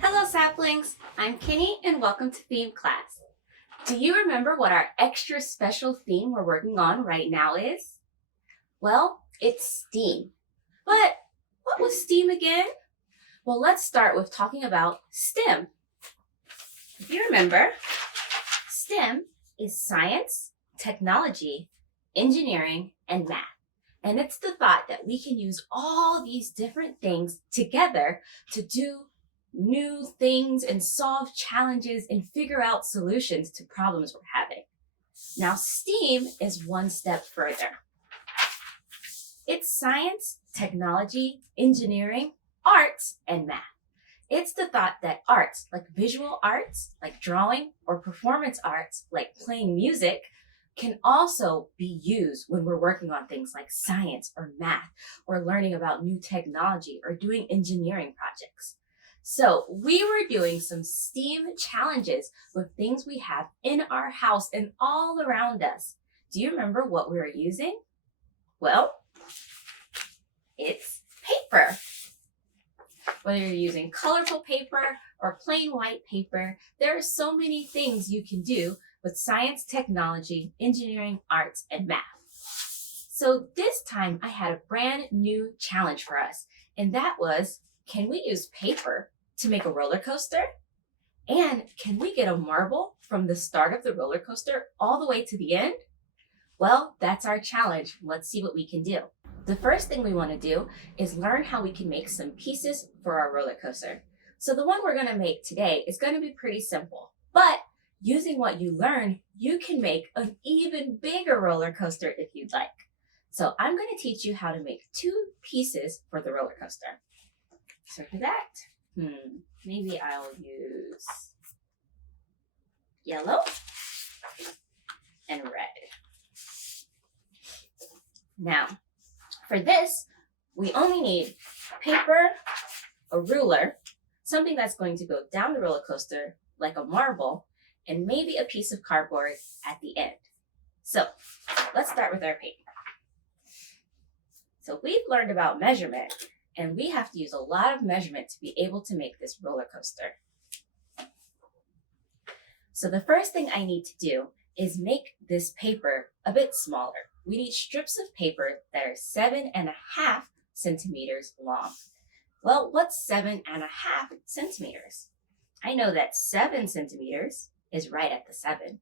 Hello saplings, I'm Kenny and welcome to theme class. Do you remember what our extra special theme we're working on right now is? Well, it's STEAM. But what was STEAM again? Well, let's start with talking about STEM. If you remember, STEM is science, technology, engineering, and math. And it's the thought that we can use all these different things together to do new things and solve challenges and figure out solutions to problems we're having. Now, STEAM is one step further. It's science, technology, engineering, arts, and math. It's the thought that arts, like visual arts, like drawing, or performance arts, like playing music, can also be used when we're working on things like science or math, or learning about new technology, or doing engineering projects. So we were doing some STEAM challenges with things we have in our house and all around us. Do you remember what we were using? Well, it's paper. Whether you're using colorful paper or plain white paper, there are so many things you can do with science, technology, engineering, arts, and math. So this time I had a brand new challenge for us, and that was, can we use paper to make a roller coaster? And can we get a marble from the start of the roller coaster all the way to the end? Well, that's our challenge. Let's see what we can do. The first thing we want to do is learn how we can make some pieces for our roller coaster. So the one we're going to make today is going to be pretty simple, but using what you learn, you can make an even bigger roller coaster if you'd like. So I'm going to teach you how to make 2 pieces for the roller coaster. So for that, maybe I'll use yellow and red. Now, for this, we only need paper, a ruler, something that's going to go down the roller coaster like a marble, and maybe a piece of cardboard at the end. So let's start with our paper. So we've learned about measurement, and we have to use a lot of measurement to be able to make this roller coaster. So the first thing I need to do is make this paper a bit smaller. We need strips of paper that are 7.5 centimeters long. Well, what's 7.5 centimeters? I know that 7 centimeters is right at the 7,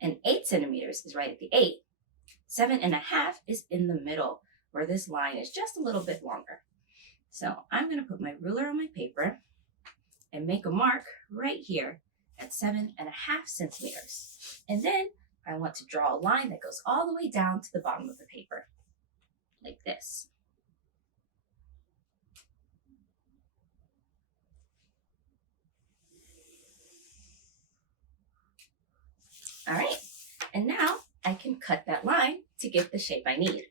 and 8 centimeters is right at the 8. 7.5 is in the middle, where this line is just a little bit longer. So I'm going to put my ruler on my paper and make a mark right here at 7.5 centimeters. And then I want to draw a line that goes all the way down to the bottom of the paper, like this. All right, and now I can cut that line to get the shape I need.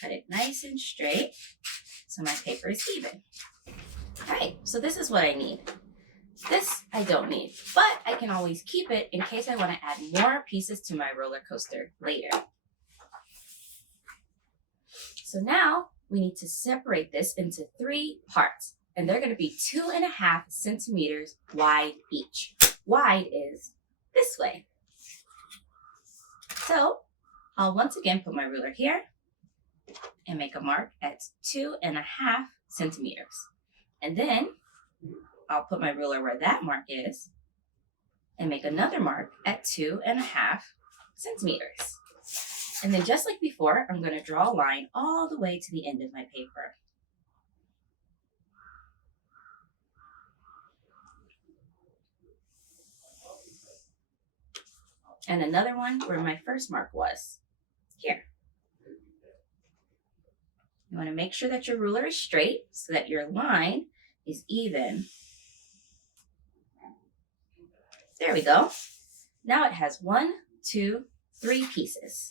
Cut it nice and straight so my paper is even. All right, so this is what I need. This I don't need, but I can always keep it in case I want to add more pieces to my roller coaster later. So now we need to separate this into 3 parts, and they're going to be 2.5 centimeters wide each. Wide is this way. So I'll once again put my ruler here and make a mark at 2.5 centimeters. And then I'll put my ruler where that mark is and make another mark at 2.5 centimeters. And then just like before, I'm going to draw a line all the way to the end of my paper. And another one where my first mark was, here. You want to make sure that your ruler is straight so that your line is even. There we go. Now it has 1, 2, 3 pieces.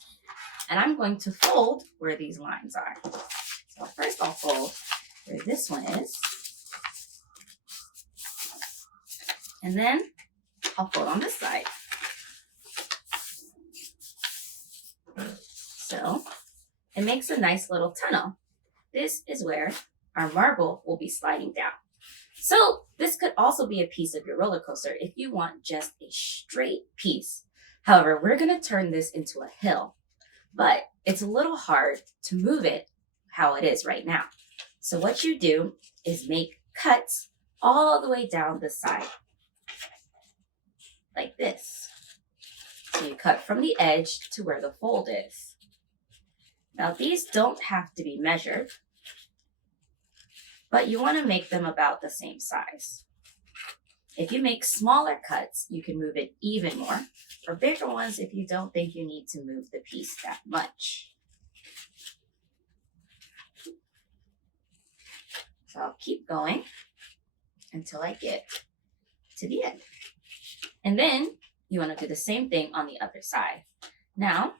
And I'm going to fold where these lines are. So first I'll fold where this one is. And then I'll fold on this side. So it makes a nice little tunnel. This is where our marble will be sliding down. So this could also be a piece of your roller coaster if you want just a straight piece. However, we're going to turn this into a hill, but it's a little hard to move it how it is right now. So what you do is make cuts all the way down the side, like this. So you cut from the edge to where the fold is. Now these don't have to be measured, but you want to make them about the same size. If you make smaller cuts, you can move it even more, or bigger ones if you don't think you need to move the piece that much. So I'll keep going until I get to the end. And then you want to do the same thing on the other side. Now,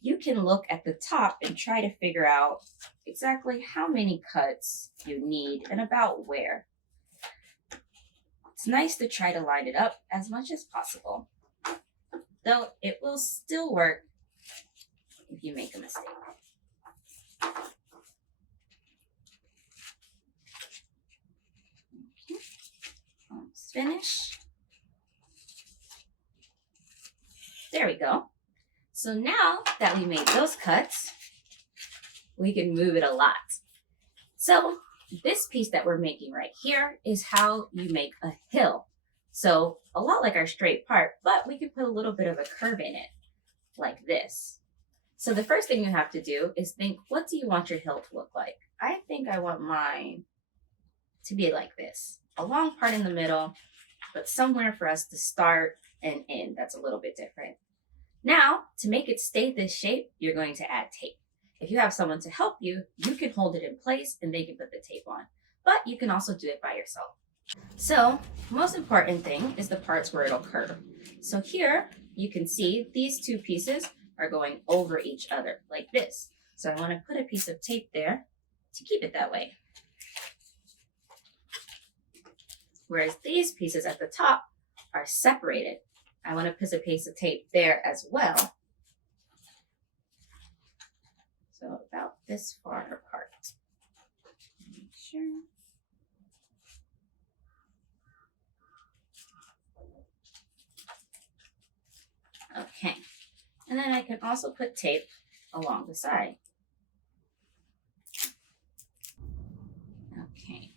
you can look at the top and try to figure out exactly how many cuts you need and about where. It's nice to try to line it up as much as possible, though it will still work if you make a mistake. Almost finished. There we go. So now that we made those cuts, we can move it a lot. So this piece that we're making right here is how you make a hill. So a lot like our straight part, but we can put a little bit of a curve in it, like this. So the first thing you have to do is think, what do you want your hill to look like? I think I want mine to be like this. A long part in the middle, but somewhere for us to start and end that's a little bit different. Now, to make it stay this shape, you're going to add tape. If you have someone to help you, you can hold it in place and they can put the tape on. But you can also do it by yourself. So, most important thing is the parts where it'll curve. So here, you can see these two pieces are going over each other, like this. So I want to put a piece of tape there to keep it that way. Whereas these pieces at the top are separated. I want to put a piece of tape there as well. So about this far apart. Make sure. Okay. And then I can also put tape along the side. Okay.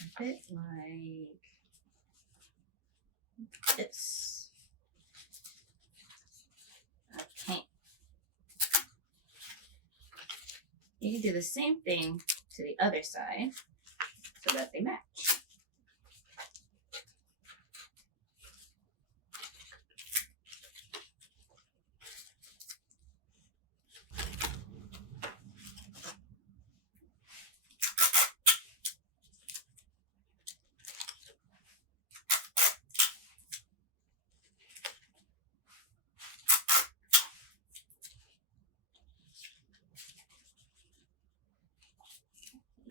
A bit like this. Okay. You can do the same thing to the other side so that they match.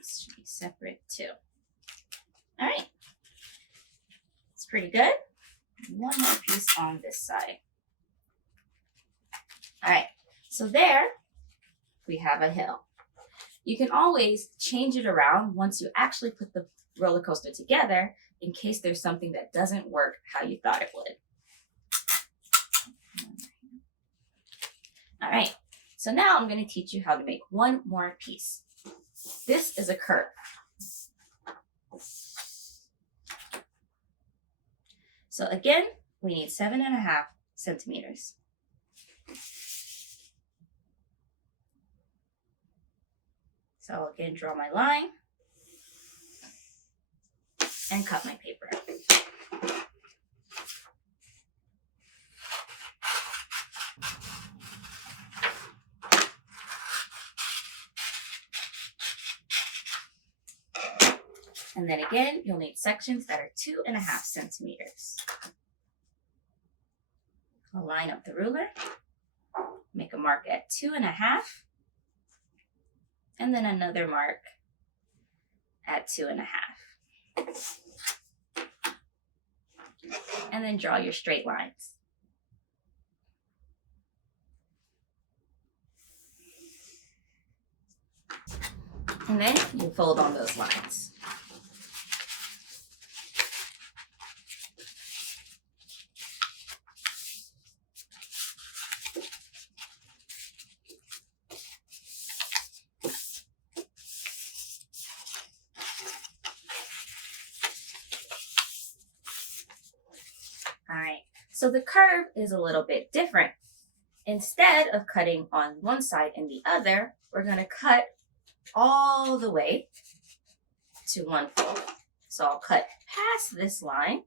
Should be separate too. All right, it's pretty good. One more piece on this side. All right, so there we have a hill. You can always change it around once you actually put the roller coaster together in case there's something that doesn't work how you thought it would. All right, so now I'm going to teach you how to make one more piece. This is a curve. So again, we need 7.5 centimeters. So I'll again draw my line and cut my paper. And then again, you'll need sections that are 2.5 centimeters. I'll line up the ruler, make a mark at 2.5, and then another mark at 2.5. And then draw your straight lines. And then you fold on those lines. All right, so the curve is a little bit different. Instead of cutting on one side and the other, we're going to cut all the way to one fold. So I'll cut past this line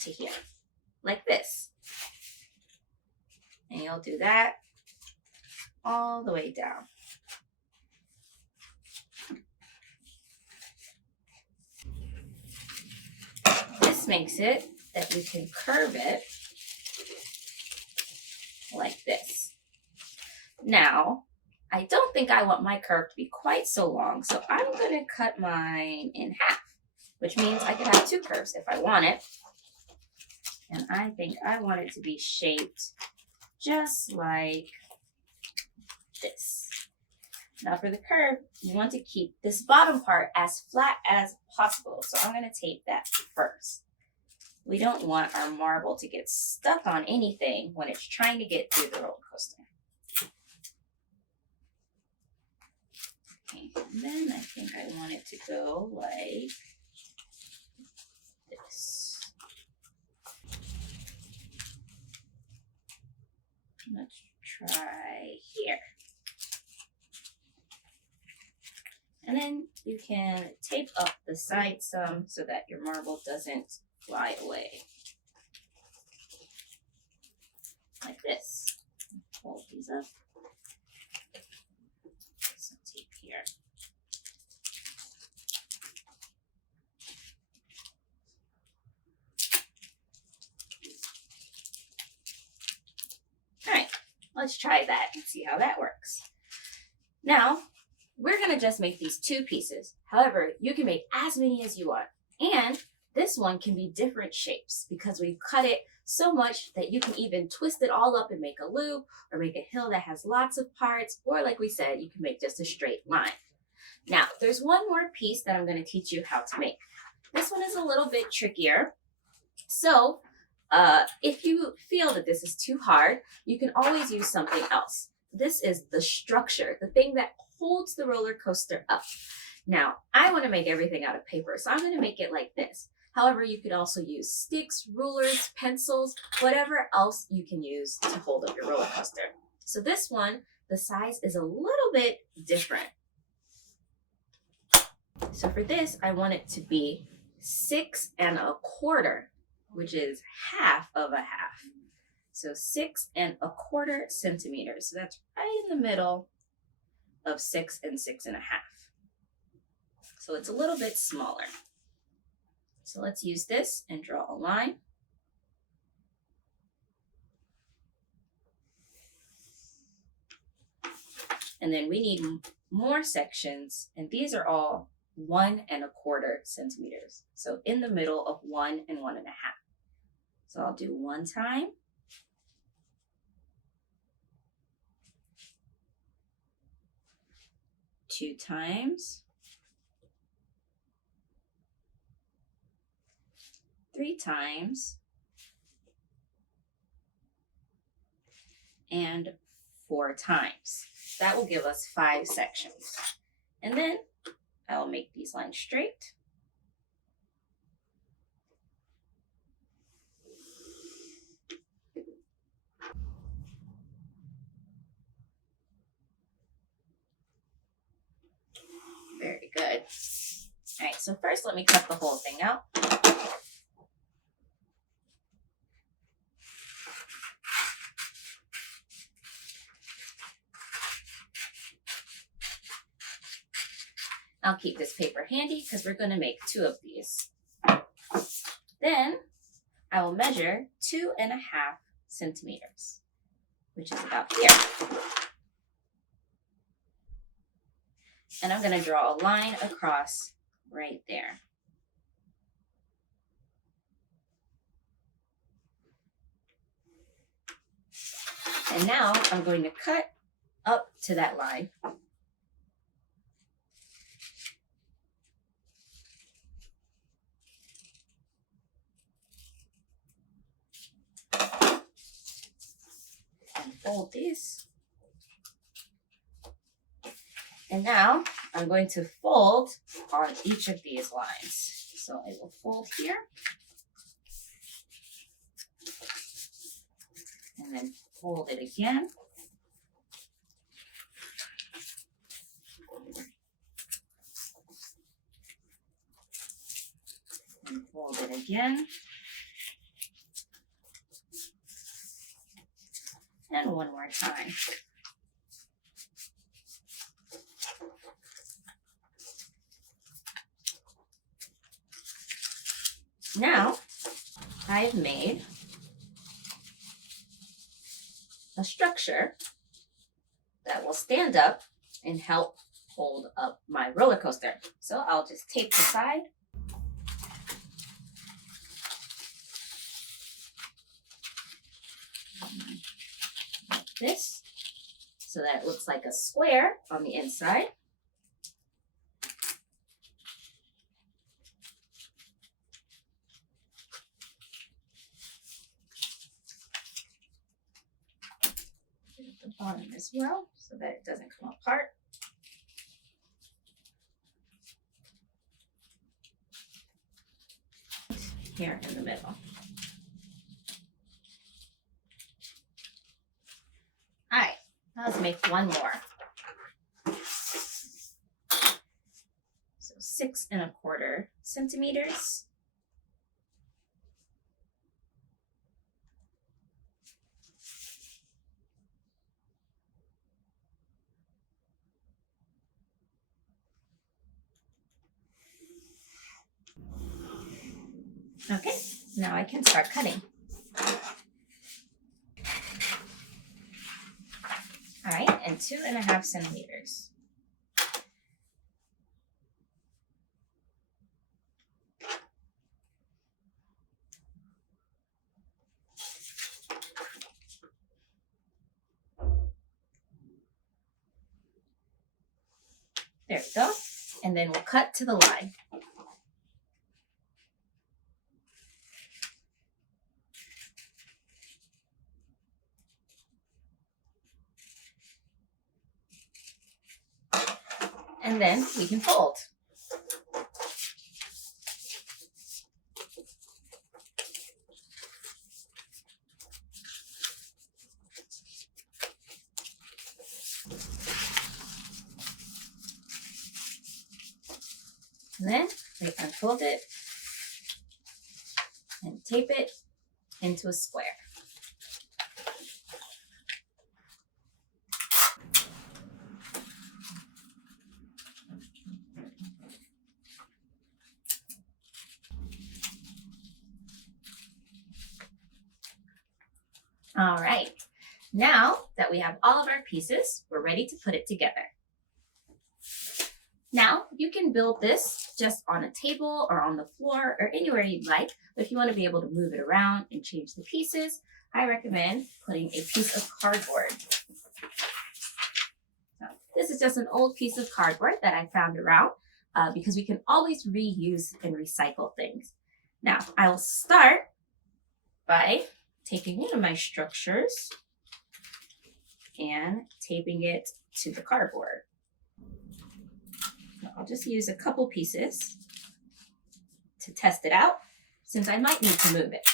to here, like this. And you'll do that all the way down. This makes it that you can curve it like this. Now, I don't think I want my curve to be quite so long, so I'm going to cut mine in half, which means I could have two curves if I want it. And I think I want it to be shaped just like this. Now for the curve, you want to keep this bottom part as flat as possible, so I'm going to tape that first. We don't want our marble to get stuck on anything when it's trying to get through the roller coaster. Okay, and then I think I want it to go like this. Let's try here. And then you can tape up the side some so that your marble doesn't fly away. Like this. Fold these up. Some tape here. All right, let's try that and see how that works. Now, we're going to just make these two pieces. However, you can make as many as you want. And this one can be different shapes because we've cut it so much that you can even twist it all up and make a loop or make a hill that has lots of parts, or like we said, you can make just a straight line. Now, there's one more piece that I'm going to teach you how to make. This one is a little bit trickier. So if you feel that this is too hard, you can always use something else. This is the structure, the thing that holds the roller coaster up. Now, I want to make everything out of paper, so I'm going to make it like this. However, you could also use sticks, rulers, pencils, whatever else you can use to hold up your roller coaster. So this one, the size is a little bit different. So for this, I want it to be 6 1/4, which is half of a half. So 6 1/4 centimeters. So that's right in the middle of 6 and 6 1/2. So it's a little bit smaller. So let's use this and draw a line. And then we need more sections, and these are all 1 1/4 centimeters. So in the middle of 1 and 1 1/2. So I'll do 1 time. 2 times. 3 times. And 4 times. That will give us 5 sections. And then I will make these lines straight. Very good. All right, so first let me cut the whole thing out. I'll keep this paper handy because we're going to make 2 of these. Then I will measure 2 1/2 centimeters, which is about here. And I'm going to draw a line across right there. And now I'm going to cut up to that line. And fold these. And now I'm going to fold on each of these lines. So I will fold here. And then fold it again. And fold it again. And one more time. Now, I've made a structure that will stand up and help hold up my roller coaster. So I'll just tape the side. Like this, so that it looks like a square on the inside. The bottom as well, so that it doesn't come apart. Here in the middle. All right, now let's make one more. So 6¼ centimeters. Okay, now I can start cutting. All right, and 2½ centimeters. There we go. And then we'll cut to the line. And then we can fold. And then we unfold it and tape it into a square. All right, now that we have all of our pieces, we're ready to put it together. Now, you can build this just on a table or on the floor or anywhere you'd like, but if you want to be able to move it around and change the pieces, I recommend putting a piece of cardboard. So, this is just an old piece of cardboard that I found around because we can always reuse and recycle things. Now, I will start by taking one of my structures and taping it to the cardboard. I'll just use a couple pieces to test it out since I might need to move it.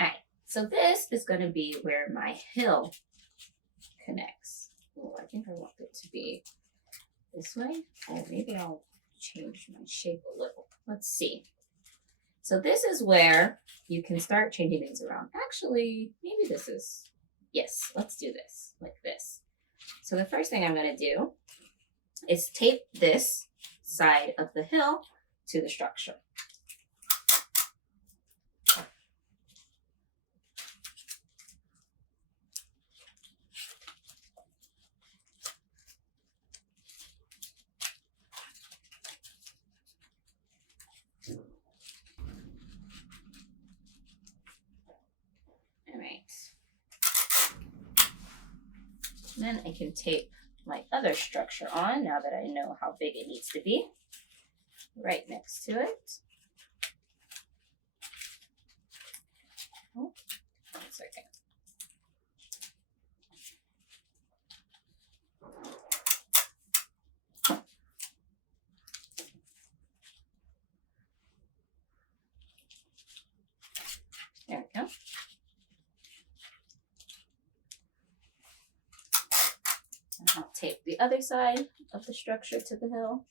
All right, so this is going to be where my hill connects. Oh, I think I want it to be this way. Oh, maybe I'll change my shape a little. Let's see. So this is where you can start changing things around. Actually, maybe this is, yes, let's do this like this. So the first thing I'm going to do is tape this side of the hill to the structure. Then I can tape my other structure on now that I know how big it needs to be, right next to it. Oh, 1 second. There we go. And I'll tape the other side of the structure to the hill.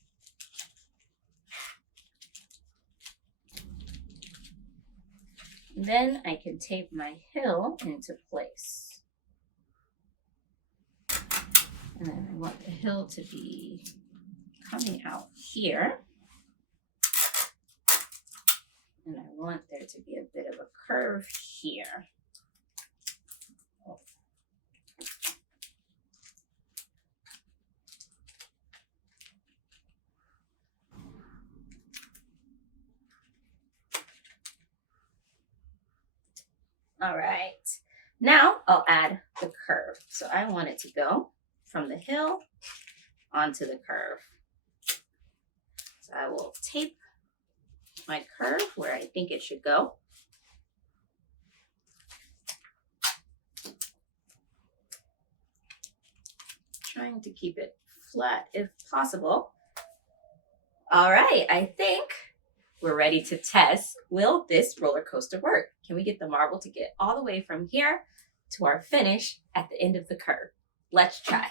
Then I can tape my hill into place. And then I want the hill to be coming out here. And I want there to be a bit of a curve here. Oh. All right, now I'll add the curve. So I want it to go from the hill onto the curve. So I will tape my curve where I think it should go. Trying to keep it flat if possible. All right, I think we're ready to test, will this roller coaster work? Can we get the marble to get all the way from here to our finish at the end of the curve? Let's try.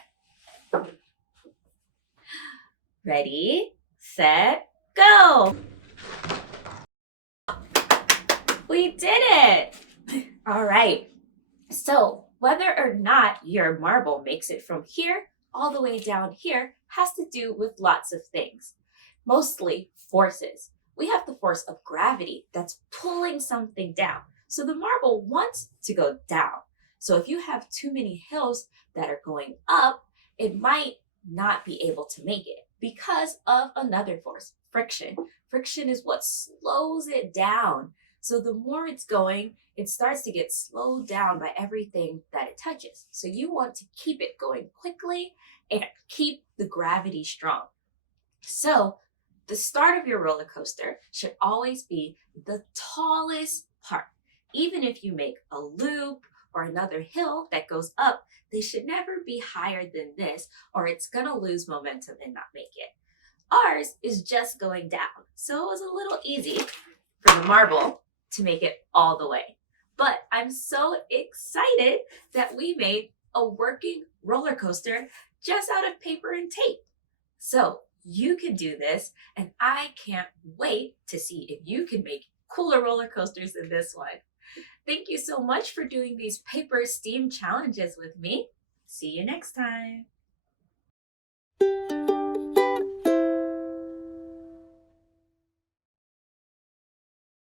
Ready, set, go! We did it! All right, so whether or not your marble makes it from here all the way down here has to do with lots of things, mostly forces. We have the force of gravity that's pulling something down. So the marble wants to go down. So if you have too many hills that are going up, it might not be able to make it because of another force, friction. Friction is what slows it down. So the more it's going, it starts to get slowed down by everything that it touches. So you want to keep it going quickly and keep the gravity strong. So the start of your roller coaster should always be the tallest part. Even if you make a loop or another hill that goes up, they should never be higher than this or it's gonna lose momentum and not make it. Ours is just going down. So it was a little easy for the marble to make it all the way. But I'm so excited that we made a working roller coaster just out of paper and tape. So you can do this, and I can't wait to see if you can make cooler roller coasters than this one. Thank you so much for doing these paper STEAM challenges with me. See you next time.